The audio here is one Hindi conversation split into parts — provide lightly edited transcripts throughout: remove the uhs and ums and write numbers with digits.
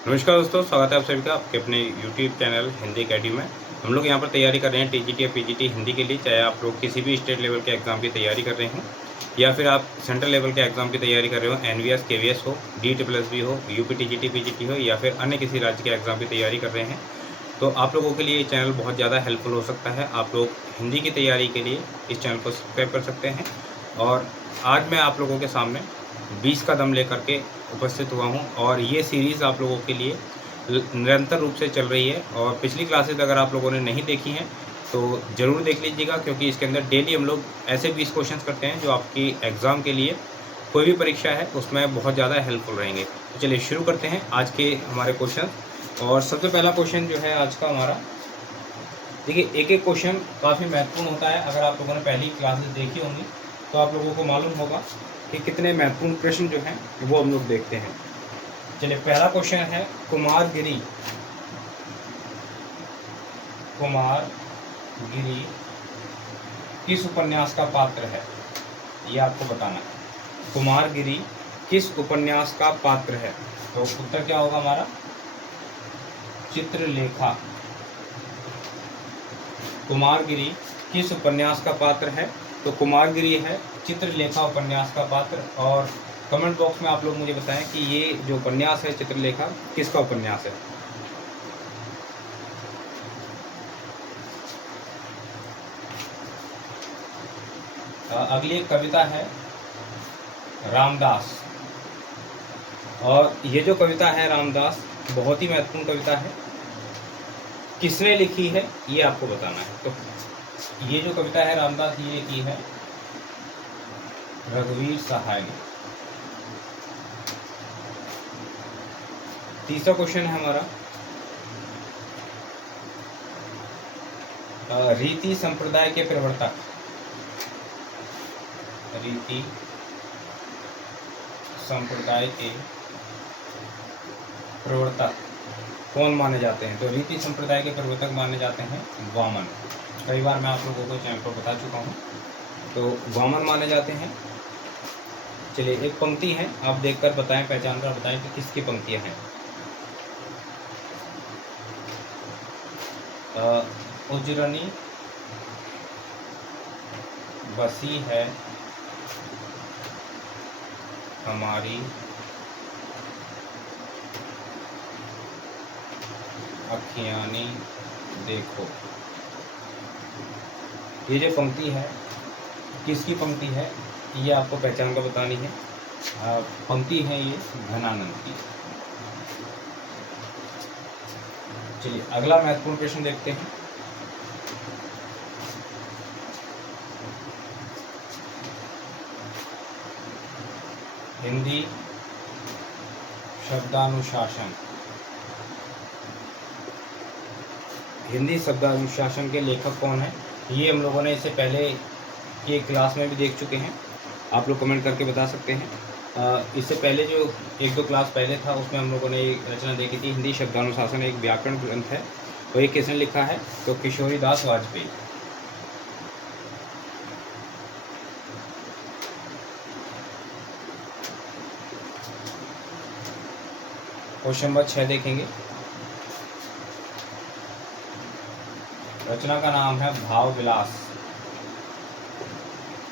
नमस्कार दोस्तों, स्वागत है आप सभी का आपके अपने यूट्यूब चैनल हिंदी अकेडमी में। हम लोग यहाँ पर तैयारी कर रहे हैं टीजीटी या पीजीटी हिंदी के लिए। चाहे आप लोग किसी भी स्टेट लेवल के एग्ज़ाम की तैयारी कर रहे हों या फिर आप सेंट्रल लेवल के एग्ज़ाम की तैयारी कर रहे हो, एनवीएस केवीएस हो, DSSB हो, यूपी टीजीटी पीजीटी हो या फिर अन्य किसी राज्य के एग्ज़ाम की तैयारी कर रहे हैं, तो आप लोगों के लिए ये चैनल बहुत ज़्यादा हेल्पफुल हो सकता है। आप लोग हिंदी की तैयारी के लिए इस चैनल को सब्सक्राइब कर सकते हैं। और आज मैं आप लोगों के सामने 20 का दम लेकर के उपस्थित हुआ हूँ और ये सीरीज़ आप लोगों के लिए निरंतर रूप से चल रही है। और पिछली क्लासेस अगर आप लोगों ने नहीं देखी हैं तो ज़रूर देख लीजिएगा, क्योंकि इसके अंदर डेली हम लोग ऐसे 20 क्वेश्चंस करते हैं जो आपकी एग्ज़ाम के लिए, कोई भी परीक्षा है उसमें बहुत ज़्यादा हेल्पफुल रहेंगे। तो चलिए शुरू करते हैं आज के हमारे क्वेश्चन। और सबसे पहला क्वेश्चन जो है आज का हमारा, देखिए एक एक क्वेश्चन काफ़ी महत्वपूर्ण होता है। अगर आप लोगों ने पहली क्लासेस देखी होंगी तो आप लोगों को मालूम होगा कि कितने महत्वपूर्ण प्रश्न जो हैं वो हम लोग देखते हैं। चलिए पहला क्वेश्चन है, कुमारगिरी किस उपन्यास का पात्र है? ये आपको बताना है। कुमारगिरी किस उपन्यास का पात्र है? तो उत्तर क्या होगा हमारा? चित्रलेखा। कुमारगिरी किस उपन्यास का पात्र है? तो कुमारगिरी है चित्रलेखा उपन्यास का पात्र। और कमेंट बॉक्स में आप लोग मुझे बताएं कि ये जो उपन्यास है चित्रलेखा किसका उपन्यास है। अगली एक कविता है रामदास। और ये जो कविता है रामदास बहुत ही महत्वपूर्ण कविता है। किसने लिखी है ये आपको बताना है। तो ये जो कविता है रामदास ये लिखी है रघुवीर सहाय ने। तीसरा क्वेश्चन है हमारा, रीति संप्रदाय के प्रवर्तक, रीति संप्रदाय के प्रवर्तक कौन माने जाते हैं? तो रीति संप्रदाय के प्रवर्तक माने जाते हैं वामन। कई बार मैं आप लोगों को चैनल पर बता चुका हूँ। तो वामन माने जाते हैं। चलिए एक पंक्ति है, आप देखकर बताएं, पहचान कर बताएं कि किसकी पंक्तियां हैं। उजरनी बसी है हमारी अखियानी देखो। ये जो पंक्ति है किसकी पंक्ति है ये आपको पहचान कर बतानी है। पंक्ति है ये घनानंद की। चलिए अगला महत्वपूर्ण प्रश्न देखते हैं। हिंदी शब्दानुशासन, हिंदी शब्दानुशासन के लेखक कौन है? ये हम लोगों ने इससे पहले की क्लास में भी देख चुके हैं। आप लोग कमेंट करके बता सकते हैं। इससे पहले जो एक दो क्लास पहले था उसमें हम लोगों ने एक रचना देखी थी, हिंदी शब्दानुशासन एक व्याकरण ग्रंथ है। और ये किसने लिखा है? तो किशोरीदास वाजपेयी। क्वेश्चन नंबर 6 देखेंगे। रचना का नाम है भाव विलास।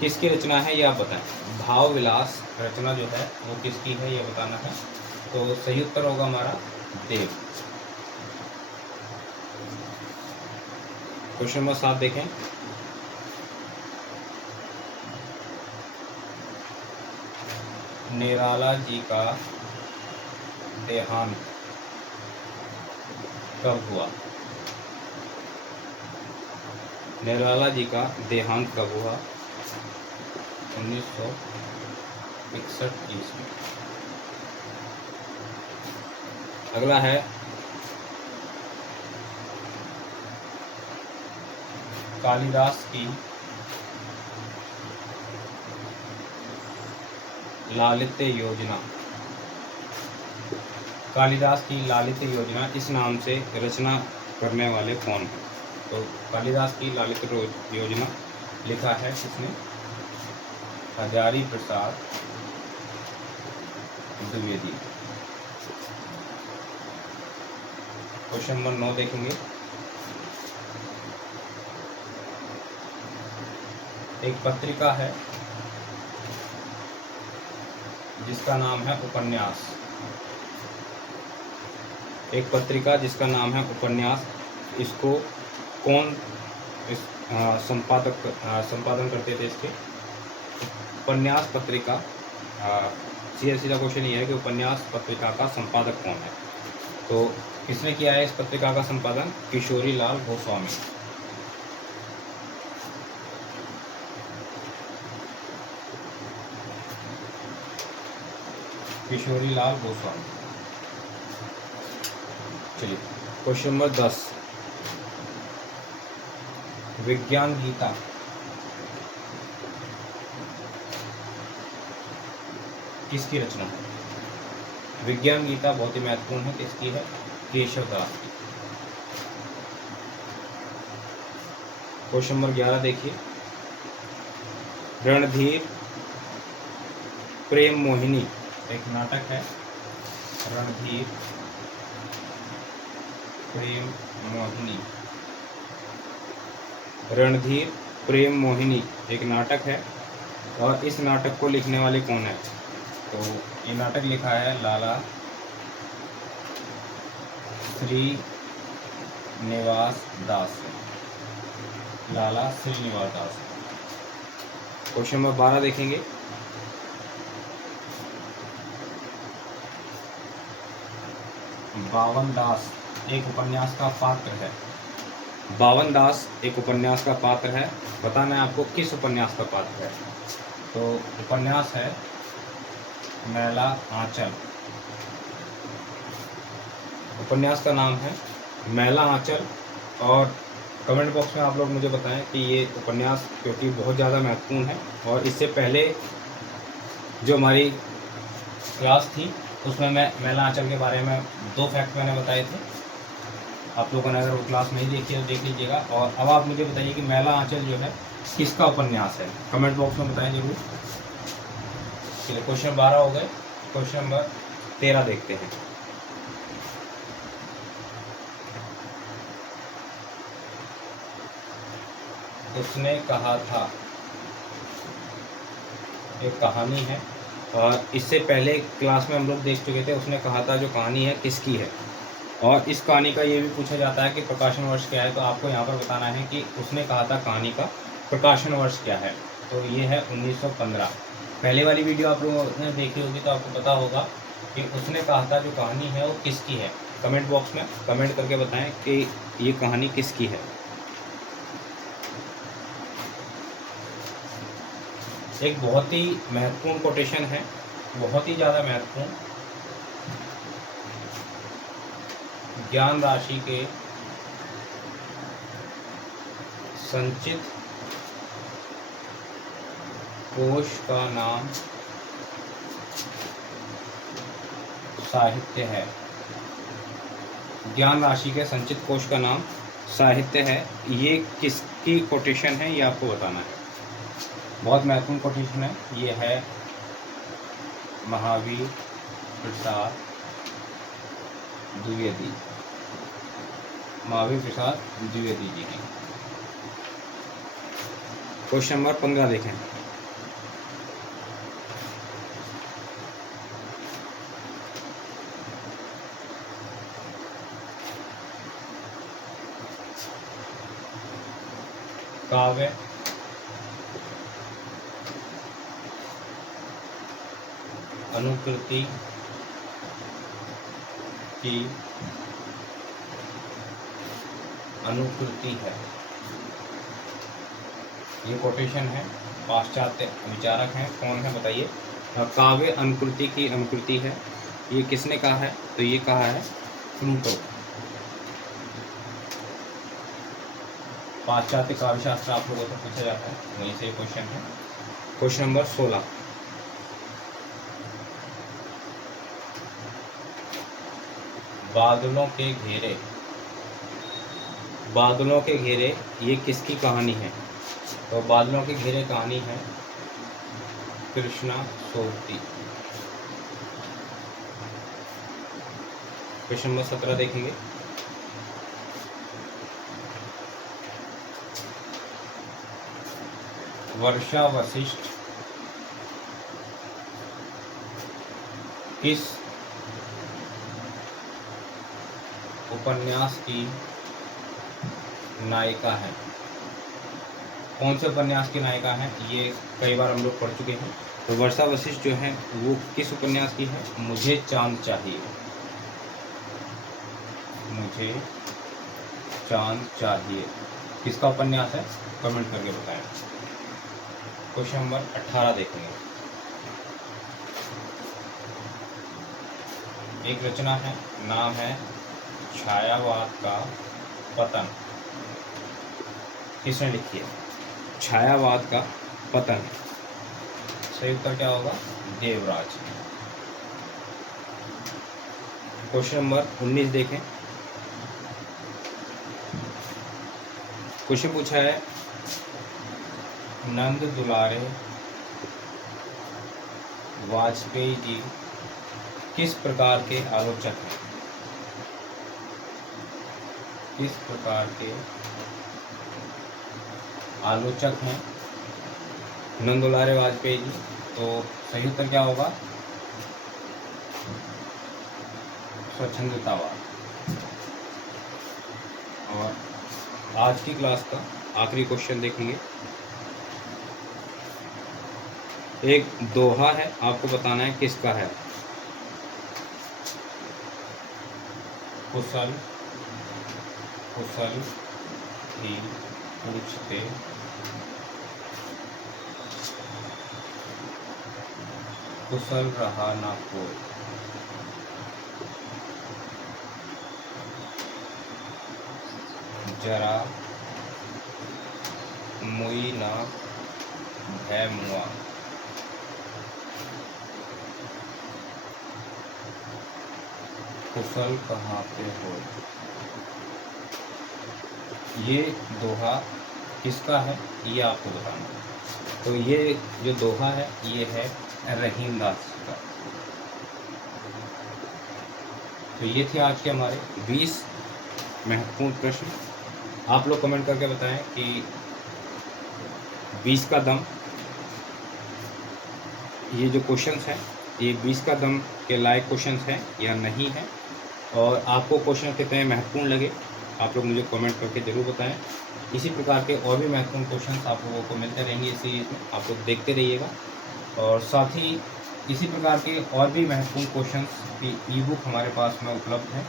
किसकी रचना है ये आप बताएं। भाव विलास रचना जो है वो किसकी है ये बताना है। तो सही उत्तर होगा हमारा देव। क्वेश्चन नंबर 7 देखें। निराला जी का देहांत कब हुआ? निराला जी का देहांत कब हुआ? 1961 ईस्वी। अगला है, कालिदास की लालित्य योजना। कालिदास की लालित्य योजना इस नाम से रचना करने वाले कौन हैं? तो कालिदास की लालित्य योजना लिखा है किसने? हजारी प्रसाद द्विवेदी। क्वेश्चन नंबर 9 देखेंगे। एक पत्रिका है जिसका नाम है उपन्यास। एक पत्रिका जिसका नाम है उपन्यास, इसको कौन इस संपादन करते थे इसके? उपन्यास पत्रिका, सीधा सीधा क्वेश्चन ये है कि उपन्यास पत्रिका का संपादक कौन है? तो किसने किया है इस पत्रिका का संपादन? किशोरी लाल गोस्वामी। किशोरी लाल गोस्वामी। चलिए क्वेश्चन नंबर 10, विज्ञान गीता किसकी रचना है? विज्ञान गीता बहुत ही महत्वपूर्ण है, किसकी है? केशवदास की। क्वेश्चन नंबर 11 देखिए, रणधीर प्रेम मोहिनी एक नाटक है। रणधीर प्रेम मोहिनी। रणधीर प्रेम मोहिनी एक नाटक है, और इस नाटक को लिखने वाले कौन है? तो ये नाटक लिखा है लाला श्रीनिवास दास। लाला श्रीनिवास दास। क्वेश्चन नंबर 12 देखेंगे, बावन दास एक उपन्यास का पात्र है। बावन दास एक उपन्यास का पात्र है, बताना है आपको किस उपन्यास का पात्र है। तो उपन्यास है मैला आंचल। उपन्यास का नाम है मैला आंचल। और कमेंट बॉक्स में आप लोग मुझे बताएं कि ये उपन्यास क्योंकि बहुत ज़्यादा महत्वपूर्ण है, और इससे पहले जो हमारी क्लास थी उसमें मैं मैला आंचल के बारे में 2 फैक्ट मैंने बताए थे। आप लोगों ने अगर वो क्लास नहीं देखी है तो देख लीजिएगा। और अब आप मुझे बताइए कि मैला आंचल जो है किसका उपन्यास है, कमेंट बॉक्स में बताएं जरूर। चलिए क्वेश्चन 12 हो गए। क्वेश्चन नंबर 13 देखते हैं। उसने कहा था, एक कहानी है, और इससे पहले क्लास में हम लोग देख चुके थे उसने कहा था जो कहानी है किसकी है। और इस कहानी का ये भी पूछा जाता है कि प्रकाशन वर्ष क्या है, तो आपको यहाँ पर बताना है कि उसने कहा था कहानी का प्रकाशन वर्ष क्या है। तो ये है 1915। पहले वाली वीडियो आप लोगों ने देखी होगी तो आपको पता होगा कि उसने कहा था जो कहानी है वो किसकी है। कमेंट बॉक्स में कमेंट करके बताएं कि ये कहानी किसकी है। एक बहुत ही महत्वपूर्ण कोटेशन है, बहुत ही ज़्यादा महत्वपूर्ण। ज्ञान राशि के संचित कोश का नाम साहित्य है। ज्ञान राशि के संचित कोश का नाम साहित्य है। ये किसकी कोटेशन है ये आपको बताना है। बहुत महत्वपूर्ण कोटेशन है। ये है महावीर प्रसाद द्विवेदी। महावीर प्रसाद द्विवेदी जी की। क्वेश्चन नंबर 15 देखें। काव्य अनुकृति की अनुकृति है। ये कोटेशन है, पाश्चात्य विचारक हैं, कौन है बताइए। काव्य अनुकृति की अनुकृति है, ये किसने कहा है? तो ये कहा है प्लूटो। पाश्चात्य काव्य शास्त्र आप लोगों से पूछा जाता है, वहीं से क्वेश्चन है। क्वेश्चन नंबर 16, बादलों के घेरे। बादलों के घेरे ये किसकी कहानी है? तो बादलों के घेरे कहानी है कृष्णा सोबती। क्वेश्चन नंबर 17 देखेंगे। वर्षा वशिष्ठ किस उपन्यास की नायिका है? कौन से उपन्यास की नायिका है? ये कई बार हम लोग पढ़ चुके हैं। तो वर्षा वशिष्ठ जो है वो किस उपन्यास की है? मुझे चांद चाहिए। मुझे चांद चाहिए किसका उपन्यास है? कमेंट करके बताएं। क्वेश्चन नंबर 18 देखेंगे। एक रचना है, नाम है छायावाद का पतन। किसने लिखी है? छायावाद का पतन। सही उत्तर क्या होगा? देवराज। क्वेश्चन नंबर 19 देखें। क्वेश्चन पूछा है, नंद दुलारे वाजपेयी जी किस प्रकार के आलोचक हैं? किस प्रकार के आलोचक हैं नंद दुलारे वाजपेयी जी? तो सही उत्तर क्या होगा? स्वच्छंदतावाद। और आज की क्लास का आखिरी क्वेश्चन देखेंगे। एक दोहा है, आपको बताना है किसका है। कुशल कुशल ही पूछते कुशल रहा ना कोई। जरा मुई ना भय मुआ। कुशल कहाँ पे हो। ये दोहा किसका है ये आपको बताना है। तो ये जो दोहा है ये है रहीम दास का। तो ये थे आज के हमारे 20 महत्वपूर्ण प्रश्न। आप लोग कमेंट करके बताएं कि 20 का दम, ये जो क्वेश्चंस हैं ये 20 का दम के लायक क्वेश्चंस हैं या नहीं है, और आपको क्वेश्चन कितने महत्वपूर्ण लगे आप लोग मुझे कमेंट करके ज़रूर बताएं। इसी प्रकार के और भी महत्वपूर्ण क्वेश्चंस आप लोगों को मिलते रहेंगे इस सीरीज़ में, आप लोग देखते रहिएगा। और साथ ही इसी प्रकार के और भी महत्वपूर्ण क्वेश्चंस की ई बुक हमारे पास में उपलब्ध है,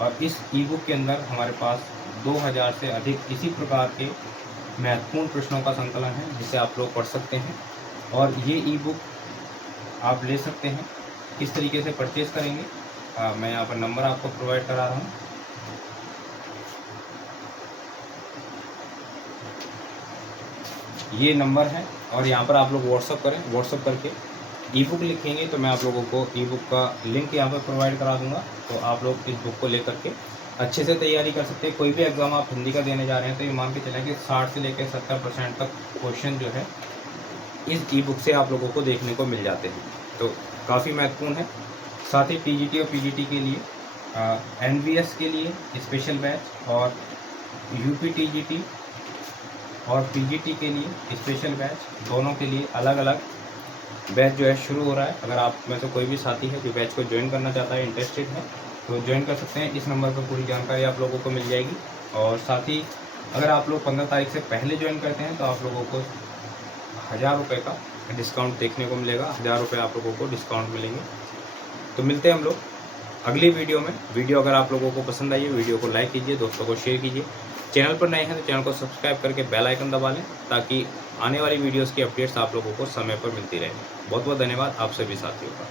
और इस ई बुक के अंदर हमारे पास 2000 से अधिक इसी प्रकार के महत्वपूर्ण प्रश्नों का संकलन है जिसे आप लोग पढ़ सकते हैं। और ये ई बुक आप ले सकते हैं। किस तरीके से परचेज़ करेंगे मैं यहाँ पर नंबर आपको प्रोवाइड करा रहा हूँ। ये नंबर है और यहाँ पर आप लोग व्हाट्सअप करें। व्हाट्सअप करके ई बुक लिखेंगे तो मैं आप लोगों को ई बुक का लिंक यहाँ पर प्रोवाइड करा दूँगा। तो आप लोग इस बुक को लेकर के अच्छे से तैयारी कर सकते हैं। कोई भी एग्ज़ाम आप हिंदी का देने जा रहे हैं तो ये मान के चलें कि 60 से लेकर 70% तक क्वेश्चन जो है इस ई बुक से आप लोगों को देखने को मिल जाते हैं। तो काफ़ी महत्वपूर्ण है। साथ ही टीजीटी और पीजीटी के लिए, एनवीएस के लिए स्पेशल बैच, और यूपी टीजीटी और पीजीटी के लिए स्पेशल बैच, दोनों के लिए अलग अलग बैच जो है शुरू हो रहा है। अगर आप में से कोई भी साथी है जो बैच को ज्वाइन करना चाहता है, इंटरेस्टेड है, तो ज्वाइन कर सकते हैं। इस नंबर पर पूरी जानकारी आप लोगों को मिल जाएगी। और साथ ही अगर आप लोग 15 तारीख से पहले ज्वाइन करते हैं तो आप लोगों को 1000 रुपये का डिस्काउंट देखने को मिलेगा। 1000 रुपये आप लोगों को डिस्काउंट मिलेंगे। तो मिलते हैं हम लोग अगली वीडियो में। वीडियो अगर आप लोगों को पसंद आई है, वीडियो को लाइक कीजिए, दोस्तों को शेयर कीजिए। चैनल पर नए हैं तो चैनल को सब्सक्राइब करके बेल आइकन दबा लें ताकि आने वाली वीडियोस की अपडेट्स आप लोगों को समय पर मिलती रहे। बहुत बहुत धन्यवाद आप सभी साथियों का।